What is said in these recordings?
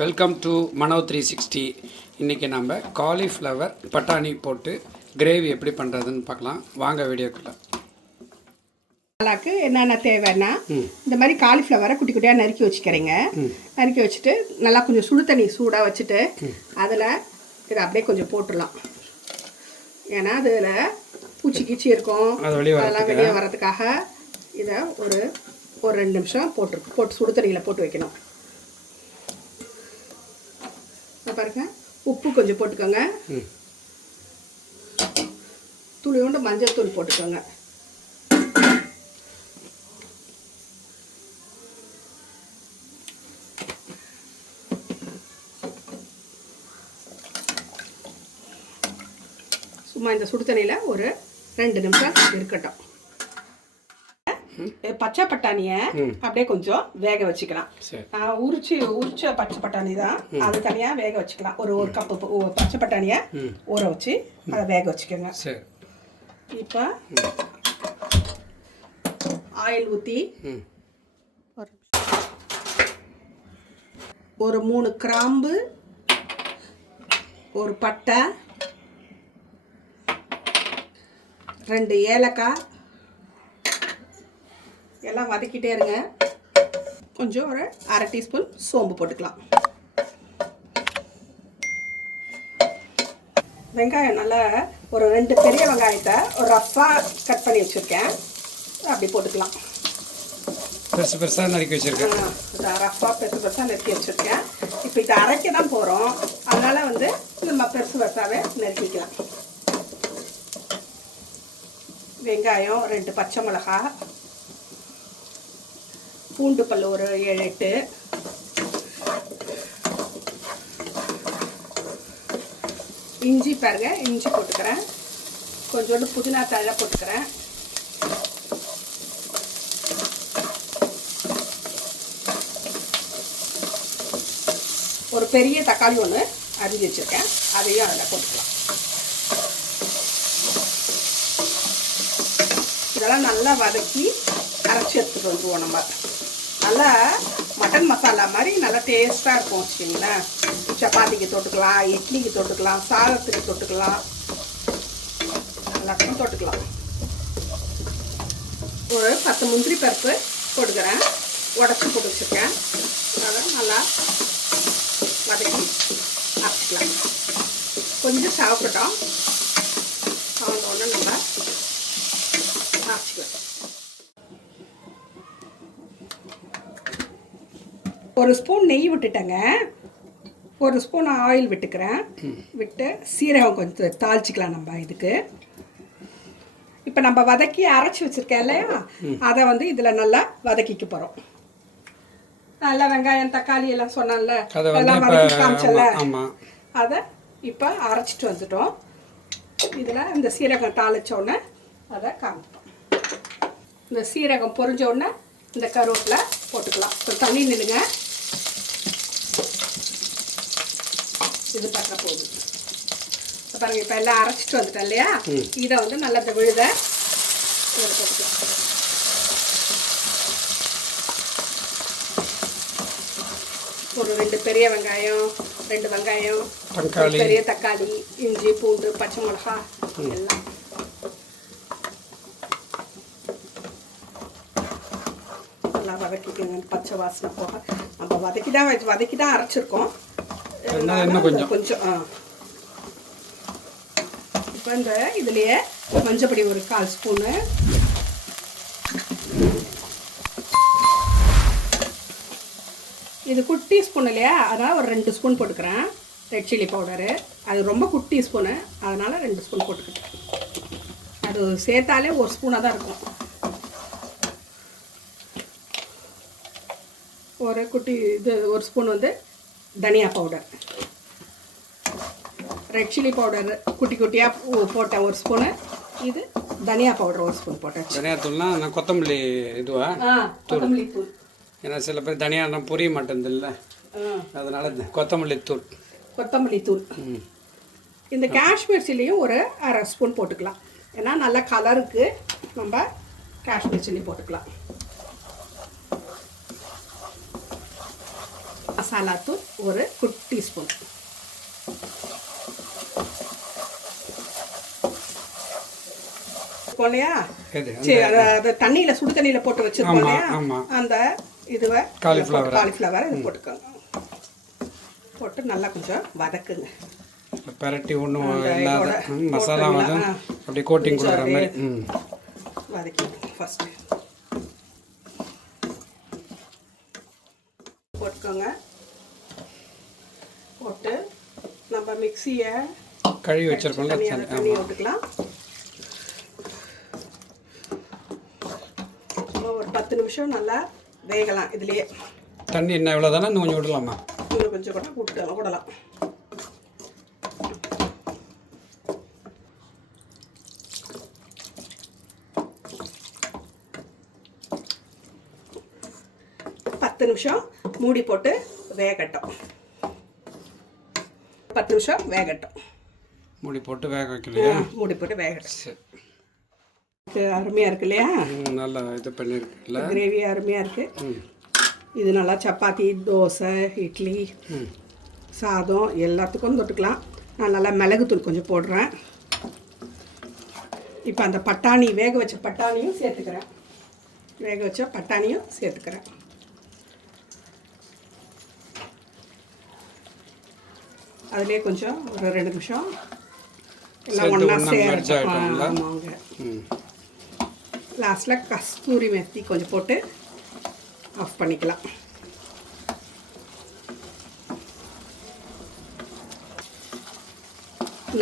Welcome to மனோ 360. இன்றைக்கி நம்ம cauliflower பட்டாணி போட்டு கிரேவி எப்படி பண்ணுறதுன்னு பார்க்கலாம். வாங்க வீடியோக்குள்ள. மசாலாக்கு என்னென்ன தேவைன்னா இந்த மாதிரி காலிஃப்ளவரை குட்டி குட்டியாக நறுக்கி வச்சுக்கிறேங்க. நறுக்கி வச்சுட்டு நல்லா கொஞ்சம் சுடு தண்ணி சூடாக வச்சுட்டு அதில் இதை அப்படியே கொஞ்சம் போட்டுடலாம். ஏன்னா அதில் பூச்சி கீச்சி இருக்கும், அதெல்லாம் வெளியே வர்றதுக்காக இதை ஒரு 2 நிமிஷம் போட்டு சுடு தண்ணியில் போட்டு வைக்கணும். பாருங்க, உப்பு கொஞ்சம் போட்டுக்கோங்க, துளியோண்டு மஞ்சள் தூள் போட்டுக்கோங்க. சும்மா இந்த சுடு தண்ணியில் ஒரு 2 நிமிஷம் இருக்கட்டும். பச்சை பட்டாணியை அப்படியே கொஞ்சம் வேக வச்சுக்கலாம். உரிச்ச பச்சை பட்டாணி தான், அது தனியாக வேக வச்சுக்கலாம். ஒரு கப்பு பச்சை பட்டாணியை ஊற வச்சு அதை வேக வச்சுக்கோங்க. இப்போ ஆயில் ஊற்றி ஒரு 3 கிராம்பு, ஒரு பட்டை, 2 ஏலக்காய் எல்லாம் வதக்கிட்டே இருங்க. கொஞ்சம் ஒரு 1/2 டீஸ்பூன் சோம்பு போட்டுக்கலாம். வெங்காயம் நல்லா ஒரு 2 பெரிய வெங்காயத்தை ஒரு ரஃப்பாக கட் பண்ணி வச்சுருக்கேன், அப்படி போட்டுக்கலாம். பெருசாக நறுக்கி வச்சுருக்கேன். ரஃப்பாக பெருசாக நறுக்கி வச்சுருக்கேன். இப்போ இதை அரைக்க தான் போகிறோம், அதனால் நம்ம பெருசாகவே நறுக்கிக்கலாம். வெங்காயம், 2 பச்சை மிளகா, பூண்டு பல் ஒரு 7-8, இஞ்சி பாருங்க, இஞ்சி போட்டுக்கிறேன். கொஞ்சோண்டு புதினா தழை போட்டுக்கிறேன். ஒரு பெரிய தக்காளி ஒன்று அரிஞ்சு வச்சுருக்கேன், அதையும் அதில் போட்டுக்கலாம். இதெல்லாம் நல்லா வதக்கி அரைச்சி எடுத்துகிட்டு வந்துடுவோம். நம்ம நல்லா மட்டன் மசாலா மாதிரி நல்லா டேஸ்ட்டாக இருக்கும் வச்சுக்கிங்களேன். சப்பாத்திக்கு தொட்டுக்கலாம், இட்லிக்கு தொட்டுக்கலாம், சாதத்துக்கு தொட்டுக்கலாம், எல்லாத்தையும் தொட்டுக்கலாம். ஒரு 10 முந்திரி பருப்பு போட்டுக்கிறேன், உடச்சி போட்டு வச்சுருக்கேன். அதை நல்லா வதக்கி அரைச்சிக்கலாம். கொஞ்சம் சாப்பிட்டோம், சாப்பிட்டோன்னு நம்ம அரைச்சிக்கலாம். ஒரு ஸ்பூன் நெய் விட்டுட்டேங்க, ஒரு ஸ்பூன் ஆயில் விட்டுக்கிறேன். விட்டு சீரகம் கொஞ்சம் தாளிச்சிக்கலாம் நம்ம இதுக்கு. இப்போ நம்ம வதக்கி அரைச்சி வச்சுருக்கேன் இல்லையா, அதை இதில் நல்லா வதக்கிக்க போகிறோம். நல்லா வெங்காயம் தக்காளி எல்லாம் சொன்னால அதெல்லாம் வதக்கி காமிச்சல, அதை இப்போ அரைச்சிட்டு வந்துட்டோம். இதில் இந்த சீரகம் தாளித்தோடனே அதை காமிப்போம். இந்த சீரகம் பொரிஞ்ச உடனே இந்த கருவேப்பிலை போட்டுக்கலாம். தண்ணி நில்லுங்க, இது பற்ற போகுது. பாருங்க, இப்போ எல்லாம் அரைச்சிட்டு வந்துட்டேன் இல்லையா, இதை நல்லா இந்த விழுத போட்டுக்கலாம். ஒரு 2 பெரிய வெங்காயம், 2 வெங்காயம், பெரிய தக்காளி, இஞ்சி பூண்டு பச்சை மிளகா எல்லாம் நல்லா வதக்கிக்கோங்க. பச்சை வாசனை போக நம்ம வதக்கி தான் அரைச்சிருக்கோம். கொஞ்சம் இப்போ இந்த இதுலேயே மஞ்சப்பொடி ஒரு 1/4 ஸ்பூனு, இது குட்டி ஸ்பூன் இல்லையா, அதனால் ஒரு 2 ஸ்பூன் போட்டுக்கிறேன். ரெட் சில்லி பவுடரு, அது ரொம்ப குட்டி ஸ்பூனு, அதனால் 2 ஸ்பூன் போட்டுக்கிட்டேன். அது சேர்த்தாலே 1 ஸ்பூனாக தான் இருக்கும். ஒரு குட்டி ஒரு ஸ்பூன் தனியா பவுடர், ரெட் சில்லி பவுடர் குட்டி குட்டியாக போட்டேன் 1 ஸ்பூனு. இது தனியா பவுடர் 1 ஸ்பூன் போட்டேன். தனியா தூள்னா கொத்தமல்லி இதுவா? கொத்தமல்லி தூள். ஏன்னா சில பேர் தனியாக புரிய மாட்டேங்குது, அதனால கொத்தமல்லி தூள். இந்த காஷ்மீர் சில்லியும் ஒரு 1/2 ஸ்பூன் போட்டுக்கலாம். ஏன்னா நல்ல கலருக்கு நம்ம காஷ்மீர் சில்லி போட்டுக்கலாம். மசாலா தூள் ஒரு குட்டி ஸ்பூன். இல்லையா சரி, அதை தண்ணியில் சுடு தண்ணியில் போட்டு வச்சுருக்கோம் இல்லையா, அந்த இதுவை காலிஃப்ளவரை இது போட்டுக்கோங்க. போட்டு நல்லா கொஞ்சம் வதக்குங்க. பரட்டி ஒன்றும் இல்லாத மசாலா வந்து அப்படி கோட்டிங் கொடுக்குற மாதிரி வதக்கிடுங்க. ஃபஸ்ட்டு போட்டுக்கோங்க. போட்டு நம்ம மிக்சியை கழுவி வச்சிருக்கோம்ல தண்ணி விட்டுக்கலாம். ஒரு 10 நிமிஷம் நல்லா வேகலாம். இதுலேயே தண்ணி என்ன எவ்வளோ தானே இன்னும் கொஞ்சம் விடலாமா? இன்னும் கொஞ்சம் கூட விடலாம். நிமிஷம் மூடி போட்டு வேகட்டும். 10 நிமிஷம் வேகட்டும். மூடி போட்டு வேக வைக்கலையா? மூடி போட்டு வேகட்டும். அருமையாக இருக்கு இல்லையா? நல்லா இது பண்ணியிருக்குல்ல, கிரேவி அருமையாக இருக்குது. இது நல்லா சப்பாத்தி, தோசை, இட்லி, சாதம் எல்லாத்துக்கும் தொட்டுக்கலாம். நான் நல்லா மிளகுத்தூள் கொஞ்சம் போடுறேன். இப்போ அந்த பட்டாணி வேக வச்ச பட்டாணியும் சேர்த்துக்கிறேன். அதுலேயே கொஞ்சம் ஒரு 2 நிமிஷம் எல்லாம் ஒன்றா ஆமாங்க. லாஸ்ட்டில் கஸ்தூரி மெத்தி கொஞ்சம் போட்டு ஆஃப் பண்ணிக்கலாம்.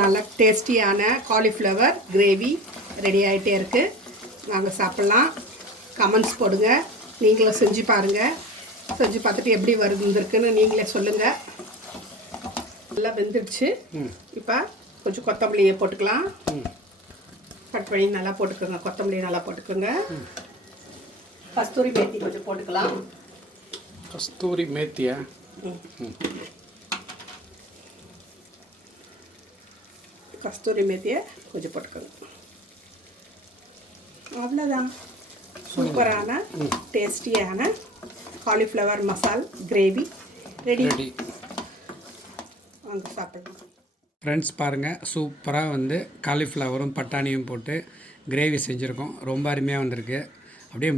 நல்லா டேஸ்டியான காலிஃப்ளவர் கிரேவி ரெடி ஆகிட்டே இருக்குது. நாங்கள் சாப்பிட்லாம். கமெண்ட்ஸ் போடுங்க. நீங்களும் செஞ்சு பாருங்கள். செஞ்சு பார்த்துட்டு எப்படி வருதுன்னு நீங்களே சொல்லுங்கள். நல்லா வெந்துடுச்சு. இப்போ கொஞ்சம் கொத்தமல்லியை போட்டுக்கலாம். கட் பண்ணி நல்லா போட்டுக்கோங்க. கொத்தமல்லி நல்லா போட்டுக்கோங்க. கஸ்தூரி மேத்தி கொஞ்சம் போட்டுக்கலாம். கஸ்தூரி மேத்தியா? கஸ்தூரி மேத்தியை கொஞ்சம் போட்டுக்கோங்க. அவ்வளோதான். சூப்பரான டேஸ்டியான காலிஃப்ளவர் மசால் கிரேவி ரெடி. வாங்க சாப்பிடலாம். ஃப்ரெண்ட்ஸ் பாருங்கள், சூப்பராக வந்து காலிஃப்ளவரும் பட்டாணியும் போட்டு கிரேவி செஞ்சுருக்கோம். ரொம்ப அருமையாக வந்திருக்கு. அப்படியே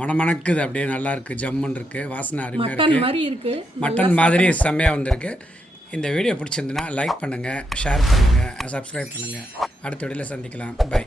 மணமணக்குது. அப்படியே நல்லாயிருக்கு. ஜம்முன்னு இருக்குது. வாசனை அருமையாக இருக்குது. மட்டன் மாதிரி செம்மையாக வந்திருக்கு. இந்த வீடியோ பிடிச்சிருந்துன்னா லைக் பண்ணுங்கள், ஷேர் பண்ணுங்கள், சப்ஸ்கிரைப் பண்ணுங்கள். அடுத்த வீடியோவில் சந்திக்கலாம். பை.